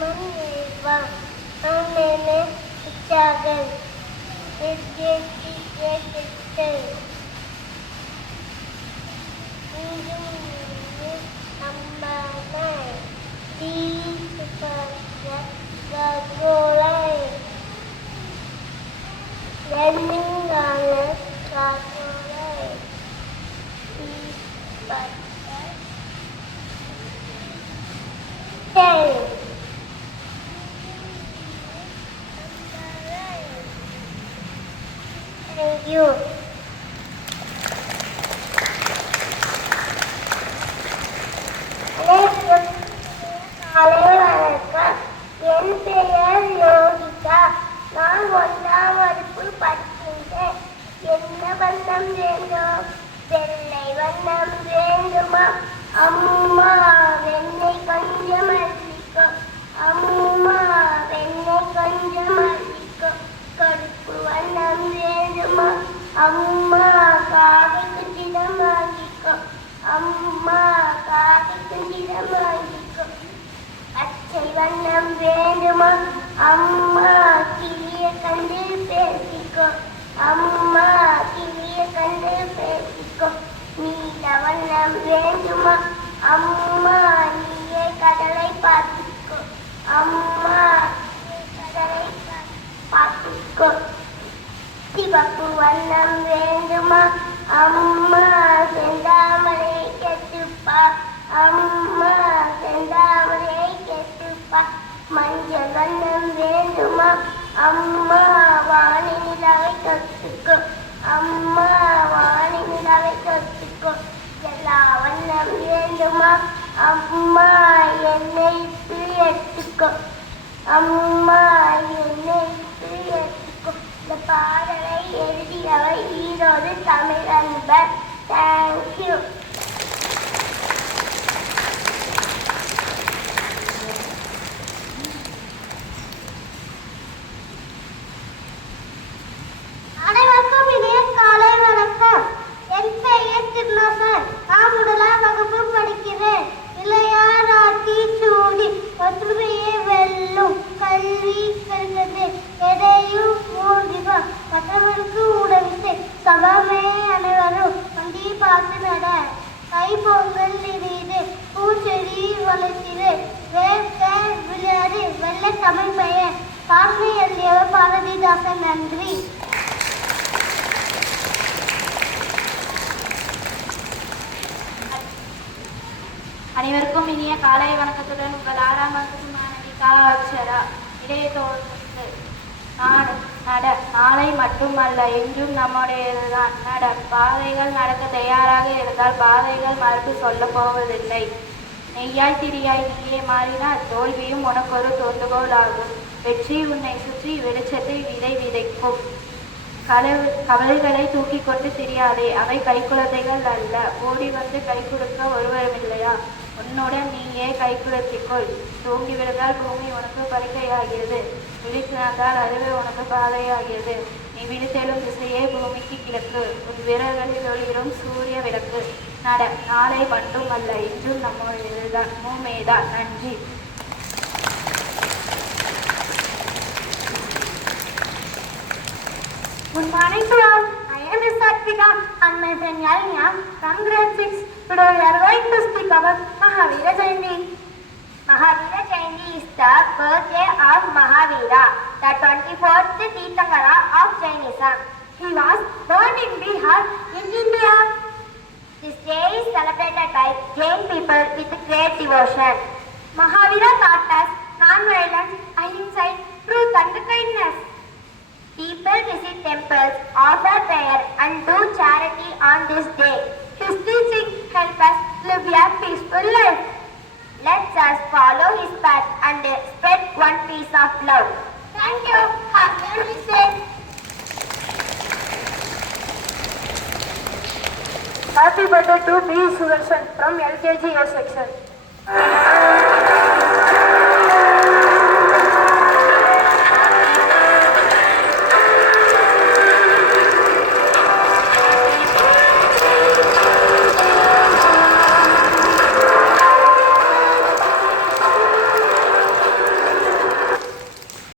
Maneva, Amene, Chagan, Educated, Amana, Tisaka, Gagolai, Lemingala, Gagolai, Thank you. என் பெயர் யோகிதா. நான் 1ஆம் வகுப்பு படிக்கின்றேன். என்ன வண்ணம் வேண்டும்? வெள்ளை வண்ணம் வேண்டுமா? அம்மா வெண்ணை கொஞ்சம் அள்ளிக்கோ. அம்மா வெண்ணை கொஞ்சம் அள்ளிக்கோ. கருப்பு வண்ணம் வேண்டுமா? அம்மா காவி குஞ்சிடம் வாங்கிக்கோ. அம்மா காவி குஞ்சிடம் வாங்கிக்கோ. பச்சை வண்ணம் வேண்டுமா? அம்மா கிளிய கண்டு பேசிக்கோ. அம்மா கிளிய கண்டு பேசிக்கோ. நீல வண்ணம் வேண்டுமா? அம்மா நீயே கடலை பார்த்துக்கோ. அம்மா கடலை பார்த்துக்கோ. சிவப்பு வண்ணம் வேண்டுமா? அம்மா செந்தாமரை கெட்டுப்பா. அம்மா செந்தாமரை கெட்டுப்பா. மஞ்சள் வண்ணம் வேண்டுமா? அம்மா வானி நிலவை தொட்டுக்கோ. அம்மா வானி நிலவை தொட்டுக்கோ. எல்லா வண்ணம் வேண்டுமா? அம்மா என்னை எடுத்துக்கோ. அம்மா என்னை எடுத்துக்கோ. இந்த பாடலை எழுதியவர் ஈரோடு தமிழன்பர். தேங்க்யூ. அனைவருக்கும் இனிய காலை வணக்கம். என் பெயர் திருநாசன். நான் 1ஆம் வகுப்பு படிக்கிறேன். இளையாராட்டி சூடி ஒற்றுமையை வெல்லும் கல்வி பெறுகிறது. எதையும் மூழ்கிவா மற்றவருக்கு உதவித்து சபமே அனைவரும் வண்டி பார்த்து நட. கைப்பொங்கல் இனிது பூச்செடி வளர்த்திடு. வேட்க விளையாடு வெள்ள தமிழ் பெயர். பாரதி எழுதியவர் பாரதிதாசன். நன்றி. அனைவருக்கும் இனிய காலை வணக்கத்துடன் உங்கள் 6ஆம் வகுப்பு மாணவி காலாட்சரா. இடையத்தோடு நட. நாளை மட்டுமல்ல என்றும் நம்முடையதுதான். நட. பாதைகள் நடக்க தயாராக இருந்தால் பாதைகள் மறுப்பு சொல்ல போவதில்லை. நெய்யாய் திரியாய் நீயே மாறினால் தோல்வியும் உனக்கொரு தோண்டுகோல் ஆகும். வெற்றி உன்னை சுற்றி வெளிச்சத்தை விதைக்கும். கவலைகளை தூக்கி கொண்டு திரியாதே. அவை கைக்குழந்தைகள் அல்ல. ஓடி வந்து கை கொடுக்க ஒருவருமில்லையா? உன்னுடன் நீயே கைக்குழத்திக்கொள். தூங்கி விழுந்தால் பூமி உனக்கு பறிக்கையாகிறது. விழித்து நடந்தால் அதுவே உனக்கு பாதையாகிறது. நீ விழித்தெழும் திசையே பூமிக்கு கிழக்கு. உன் விரல்களில் ஒளிரும் சூரிய விளக்கு. நட. நாளை மட்டுமல்ல இன்றும் நம்முடையதுதான். மூமேதா. நன்றி. Good morning to all. I am Miss Satvika and my friend Yalini from grade 6. Today we are going to speak about Mahavira Jayanti. Mahavira Jayanti is the birthday of Mahavira, the 24th Tirthankara of Jainism. He was born in Bihar in India. This day is celebrated by Jain people with great devotion. Mahavira taught us non-violence, ahimsa, truth and kindness. People visit temples, offer prayer and do charity on this day. His teaching helps us live a peaceful life. Let us follow his path and spread one piece of love. Thank you. Have a nice day. Happy birthday to B. Sudarshan from LKG A section.